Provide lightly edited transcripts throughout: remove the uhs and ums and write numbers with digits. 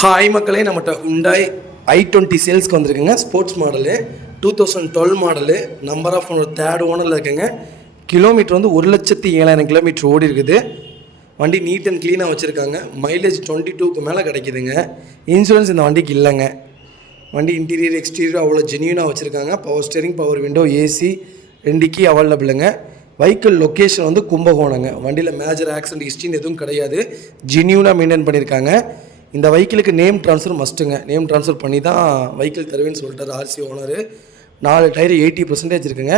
Hi மக்களே, நம்மகிட்ட Hyundai i20 சேல்ஸ்க்கு வந்திருக்குங்க. Sports model 2012 model. Number of owner third ஓனரில் இருக்குங்க. கிலோமீட்டர் வந்து 1,07,000 கிலோமீட்டர் ஓடி இருக்குது. வண்டி நீட் அண்ட் க்ளீனாக வச்சுருக்காங்க. மைலேஜ் 22க்கு மேலே கிடைக்குதுங்க. இன்சூரன்ஸ் இந்த வண்டிக்கு இல்லைங்க. வண்டி இன்டீரியர் எக்ஸ்டீரியர் அவ்வளோ ஜென்யூனாக வச்சுருக்காங்க. Power steering, power window, AC 2 key அவைலபிளுங்க. வெஹிக்கிள் லொக்கேஷன் வந்து கும்பகோணங்க. வண்டியில் மேஜர் ஆக்சிடென்ட் ஹிஸ்ட்ரின்னு எதுவும் கிடையாது. ஜென்யூனாக மெயின்டைன் பண்ணியிருக்காங்க. இந்த வெஹிக்கிளுக்கு நேம் ட்ரான்ஸ்ஃபர் மஸ்ட்டுங்க. நேம் ட்ரான்ஸ்ஃபர் பண்ணி தான் வெஹிக்கிள் தருவேன்னு சொல்லிட்டார் ஆர்சி ஓனரு. 4 டயர் 80% இருக்குங்க.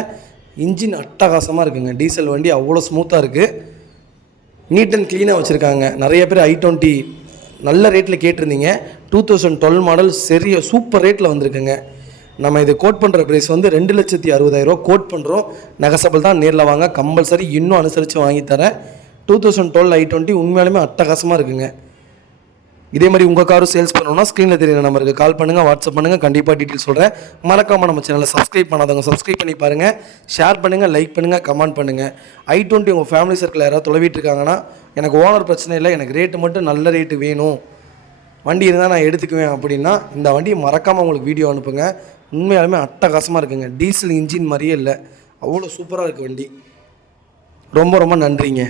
இன்ஜின் அட்டகாசமாக இருக்குங்க. டீசல் வண்டி அவ்வளோ ஸ்மூத்தாக இருக்குது. நீட் அண்ட் க்ளீனாக வச்சுருக்காங்க. நிறைய பேர் i20 நல்ல ரேட்டில் கேட்டிருந்தீங்க. 2012 மாடல் சூப்பர் ரேட்டில் வந்திருக்குங்க. நம்ம இது கோட் பண்ணுற ப்ரைஸ் வந்து 2,60,000 கோட் பண்ணுறோம். நெகசபிள் தான், நேரில் வாங்க. கம்பல்சரி இன்னும் அனுசரித்து வாங்கித்தரேன். 2012 i20 உண்மையாலுமே அட்டகாசமாக இருக்குங்க. இதே மாதிரி உங்கள் காரும் சேல்ஸ் பண்ணணும்னா ஸ்க்ரீனில் தெரியுற நம்பருக்கு கால் பண்ணுங்கள், வாட்ஸ்அப் பண்ணுங்கள். கண்டிப்பாக டீட்டெயில் சொல்கிறேன். மறக்காமல் நம்ம சேனலை சப்ஸ்கிரைப் பண்ணாதவங்க சப்ஸ்கிரைப் பண்ணி பாருங்கள். ஷேர் பண்ணுங்கள், லைக் பண்ணுங்கள், கமெண்ட் பண்ணுங்கள். i20 உங்கள் ஃபேமிலி சர்க்கிள் யாராவது தொலைவிட்டு இருக்காங்கன்னா, எனக்கு ஓனர் பிரச்சனை இல்லை, எனக்கு ரேட்டு மட்டும் நல்ல ரேட்டு வேணும், வண்டி இருந்தால் நான் எடுத்துக்குவேன் அப்படின்னா இந்த வண்டியை மறக்காமல் உங்களுக்கு வீடியோ அனுப்புங்க. உண்மையாலுமே அட்டகாசமாக இருக்குங்க. டீசல் இன்ஜின் மாதிரியே இல்லை, அவ்வளோ சூப்பராக இருக்குது வண்டி. ரொம்ப ரொம்ப நன்றிங்க.